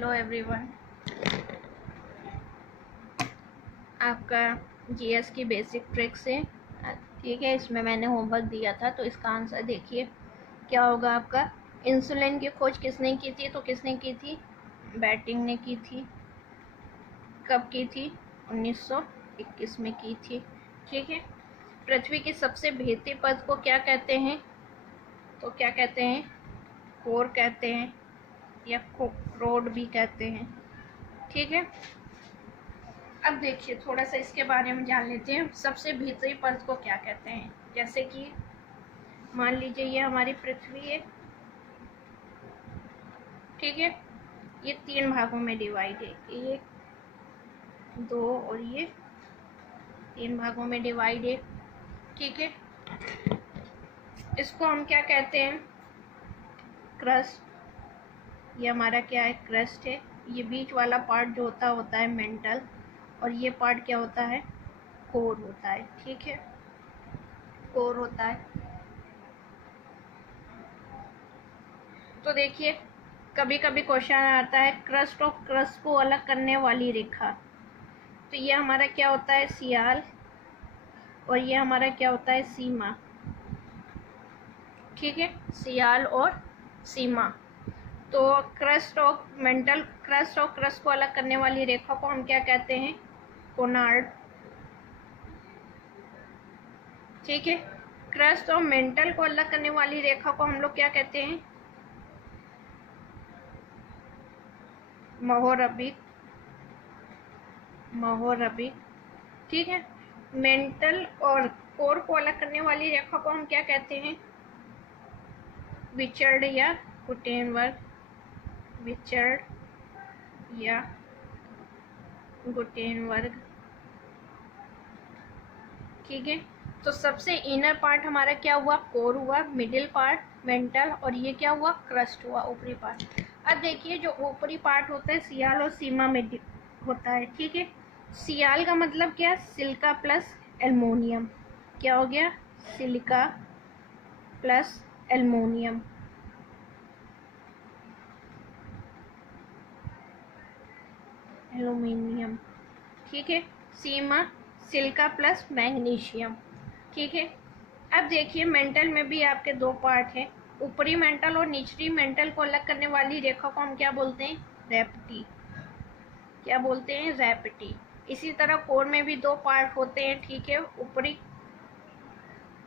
Hello everyone, आपका GS की basic tricks है। ठीक है, इसमें मैंने होमवर्क दिया था तो इसका आंसर देखिए क्या होगा आपका। इंसुलिन की खोज किसने की थी? तो किसने की थी? बैटिंग ने की थी। कब की थी? 1921 में की थी। ठीक है। पृथ्वी की सबसे भेदी परत को क्या कहते हैं? तो क्या कहते हैं? कोर कहते हैं या कोरोड भी कहते हैं। ठीक है। अब देखिए थोड़ा सा इसके बारे में जान लेते हैं। सबसे भीतरी परत को क्या कहते हैं? जैसे कि मान लीजिए ये हमारी पृथ्वी है। ठीक है, ये 3 भागों में डिवाइड है, 1, 2 और ये 3 भागों में डिवाइड है। ठीक है, इसको हम क्या कहते हैं? क्रस्ट। ये हमारा क्या है? क्रस्ट है। ये बीच वाला पार्ट जो होता है मेंटल, और ये पार्ट क्या होता है? कोर होता है। ठीक है, कोर होता है। तो देखिए कभी कभी क्वेश्चन आता है क्रस्ट और क्रस्ट को अलग करने वाली रेखा। तो ये हमारा क्या होता है? सियाल। और ये हमारा क्या होता है? सीमा। ठीक है, सियाल और सीमा। तो क्रस्ट और मेंटल क्रस्ट और क्रस्ट को अलग करने वाली रेखा को हम क्या कहते हैं? कोनार्ड। ठीक है, क्रस्ट और मेंटल को अलग करने वाली रेखा को हम लोग क्या कहते हैं? महोरबिक। महोरबिक। ठीक है, मेंटल और कोर को अलग करने वाली रेखा को हम क्या कहते हैं? विचर्ड या गुटेनबर्ग। विचर्ड या गुटेनबर्ग। ठीक है, तो सबसे इनर पार्ट हमारा क्या हुआ? कोर हुआ। मिडिल पार्ट मेंटल, और ये क्या हुआ? क्रस्ट हुआ, ऊपरी पार्ट। अब देखिए जो ऊपरी पार्ट होता है सियाल और सीमा में होता है। ठीक है, सियाल का मतलब क्या? Silica plus aluminium. क्या हो गया? Silica plus aluminium. एल्युमिनियम। ठीक है, सीमा सिलिका प्लस मैग्नीशियम। ठीक है, अब देखिए मेंटल में भी आपके 2 पार्ट हैं। ऊपरी मेंटल और निचली मेंटल को अलग करने वाली रेखा को हम क्या बोलते हैं? रैप्टी। क्या बोलते हैं? रैप्टी। इसी तरह कोर में भी 2 पार्ट होते हैं। ठीक है, ऊपरी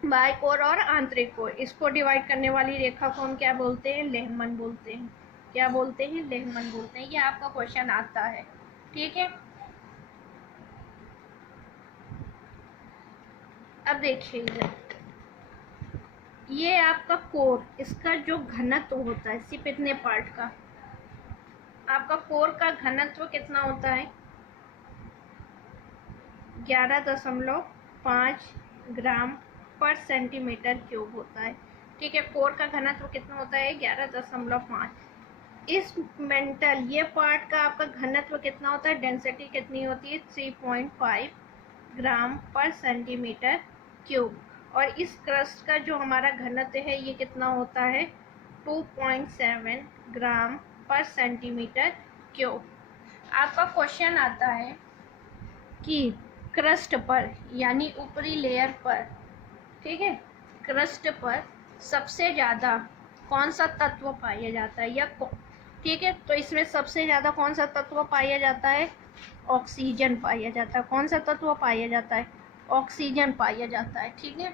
बाह्य और आंतरिक कोर। इसको डिवाइड करने वाली रेखा को हम क्या बोलते हैं? लेहमन बोलते हैं। क्या बोलते हैं? लेहमन बोलते हैं। ये आपका क्वेश्चन आता है। ठीक है, अब देखिए ये आपका कोर, इसका जो घनत्व होता है सिर्फ इतने पार्ट का, आपका कोर का घनत्व कितना होता है? 11.5 ग्राम पर सेंटीमीटर क्यूब होता है। ठीक है, कोर का घनत्व कितना होता है? 11.5। इस मेंटल ये पार्ट का आपका घनत्व कितना होता है? डेंसिटी कितनी होती है? 3.5 ग्राम पर सेंटीमीटर क्यूब। और इस क्रस्ट का जो हमारा घनत्व है ये कितना होता है? 2.7 ग्राम पर सेंटीमीटर क्यूब। आपका क्वेश्चन आता है कि क्रस्ट पर यानी ऊपरी लेयर पर, ठीक है, क्रस्ट पर सबसे ज़्यादा कौन सा तत्व पाया जाता है? या ठीक है, तो इसमें सबसे ज़्यादा कौन सा तत्व पाया जाता है? ऑक्सीजन पाया जाता है। कौन सा तत्व पाया जाता है? ऑक्सीजन पाया जाता है। ठीक है,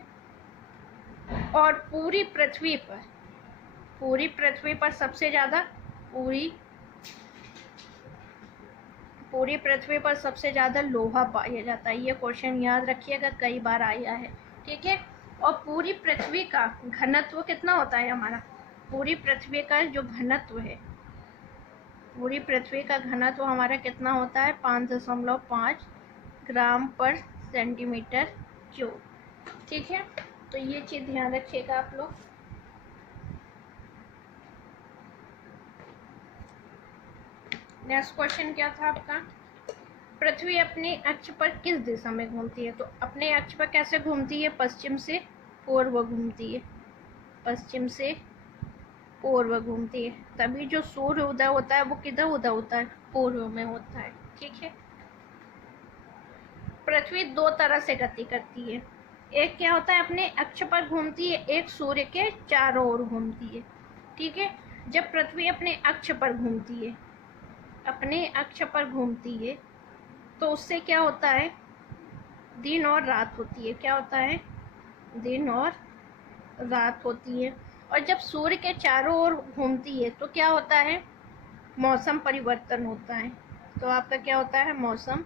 और पूरी पृथ्वी पर सबसे ज़्यादा पूरी पृथ्वी पर सबसे ज़्यादा लोहा पाया जाता है। ये क्वेश्चन याद रखिएगा, कई बार आया है। ठीक है, और पूरी पृथ्वी का घनत्व कितना होता है हमारा? पूरी पृथ्वी का जो घनत्व है, पूरी पृथ्वी का घनत्व हमारा कितना होता है? 5.5 ग्राम पर सेंटीमीटर क्यूब। ठीक है, तो ये चीज़ ध्यान रखिएगा आप लोग। नेक्स्ट क्वेश्चन क्या था आपका? पृथ्वी अपने अक्ष पर किस दिशा में घूमती है? तो अपने अक्ष पर कैसे घूमती है? पश्चिम से पूर्व घूमती है। पश्चिम से पूर्व घूमती है। तभी जो सूर्य उदय होता है वो किधर उदय होता है? पूर्व में होता है। ठीक है। पृथ्वी दो तरह से गति करती है। एक क्या होता है, अपने अक्ष पर घूमती है, एक सूर्य के चारों ओर घूमती है। ठीक है। जब पृथ्वी अपने अक्ष पर घूमती है, अपने अक्ष पर घूमती है, तो उससे क्या होता है, दिन और रात होती है। क्या होता है? दिन और रात होती है। और जब सूर्य के चारों ओर घूमती है तो क्या होता है, मौसम परिवर्तन होता है। तो आपका क्या होता है, मौसम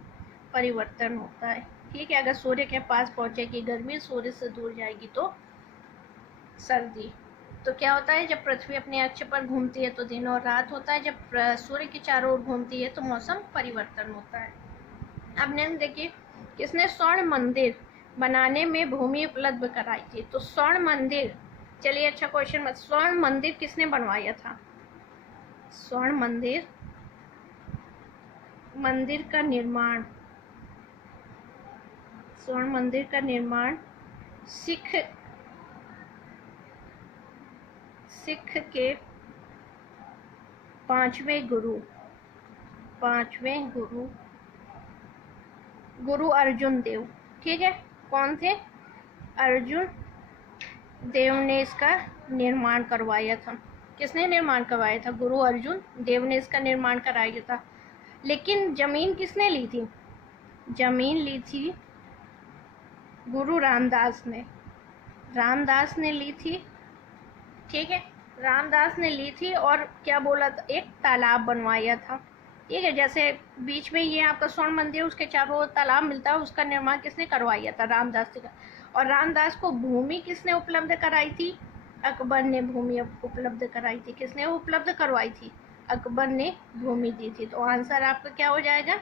परिवर्तन होता है। ठीक है। अगर सूर्य के पास पहुंचेगी गर्मी, सूर्य से दूर जाएगी तो सर्दी। तो क्या होता है, जब पृथ्वी अपने अक्ष पर घूमती है तो दिन और रात होता है, जब सूर्य के चारों ओर घूमती है तो मौसम परिवर्तन होता है। अब नेक्स्ट देखिए, किसने स्वर्ण मंदिर बनाने में भूमि उपलब्ध कराई थी? तो स्वर्ण मंदिर, चलिए अच्छा क्वेश्चन मत, स्वर्ण मंदिर किसने बनवाया था? स्वर्ण मंदिर, मंदिर का निर्माण, स्वर्ण मंदिर का निर्माण सिख के पांचवें गुरु अर्जुन देव। ठीक है। कौन थे? अर्जुन देव ने इसका निर्माण करवाया था। किसने निर्माण करवाया था? गुरु अर्जुन देव ने इसका निर्माण कराया था। लेकिन जमीन किसने ली थी? जमीन ली थी गुरु रामदास ने। रामदास ने ली थी। ठीक है। रामदास ने ली थी और क्या बोला था, एक तालाब बनवाया था। ठीक है। जैसे बीच में ये आपका स्वर्ण मंदिर, उसके चारों ओर तालाब मिलता है, उसका निर्माण किसने करवाया था? रामदास ने। और रामदास को भूमि किसने उपलब्ध कराई थी? अकबर ने भूमि उपलब्ध कराई थी। किसने उपलब्ध करवाई थी? अकबर ने भूमि दी थी। तो आंसर आपका क्या हो जाएगा,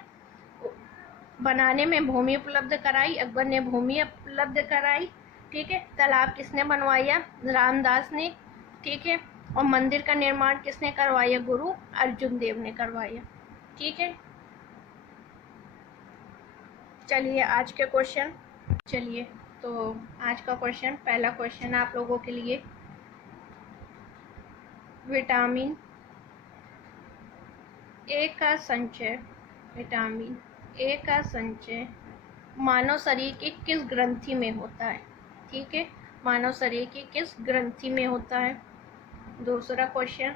बनाने में भूमि उपलब्ध कराई, अकबर ने भूमि उपलब्ध कराई। ठीक है। तालाब किसने बनवाया? रामदास ने। ठीक है। और मंदिर का निर्माण किसने करवाया? गुरु अर्जुन देव ने करवाया। ठीक है। चलिए आज के क्वेश्चन, चलिए तो आज का क्वेश्चन, पहला क्वेश्चन आप लोगों के लिए, विटामिन ए का संचय, विटामिन ए का संचय मानव शरीर की किस ग्रंथि में होता है? ठीक है। मानव शरीर की किस ग्रंथि में होता है? दूसरा क्वेश्चन,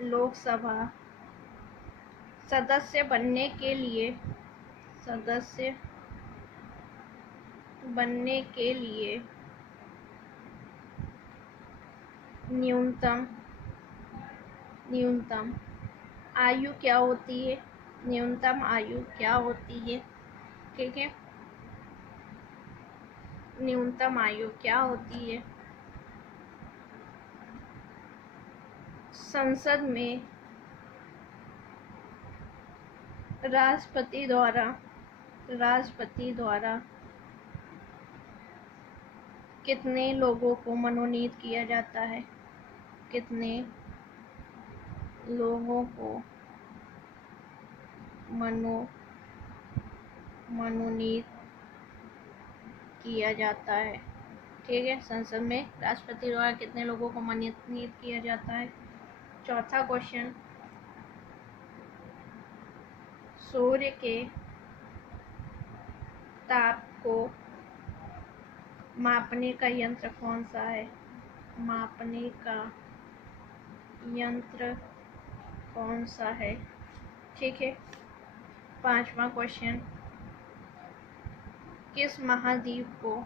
लोकसभा सदस्य बनने के लिए न्यूनतम आयु क्या होती है? न्यूनतम आयु क्या होती है? ठीक है। न्यूनतम आयु क्या होती है? संसद में राष्ट्रपति द्वारा कितने लोगों को मनोनीत किया जाता है? कितने लोगों को मनोनीत किया जाता है? ठीक है। संसद में राष्ट्रपति द्वारा कितने लोगों को मनोनीत किया जाता है? चौथा क्वेश्चन, सूर्य के ताप को मापने का यंत्र कौन सा है? मापने का यंत्र कौन सा है? ठीक है। पांचवा क्वेश्चन, किस महाद्वीप को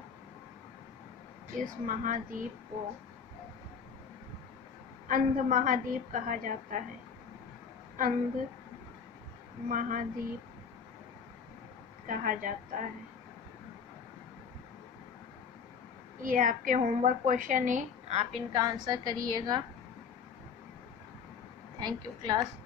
अंध महाद्वीप कहा जाता है? अंध महाद्वीप कहा जाता है। ये आपके होमवर्क क्वेश्चन है, आप इनका आंसर करिएगा। Thank you class.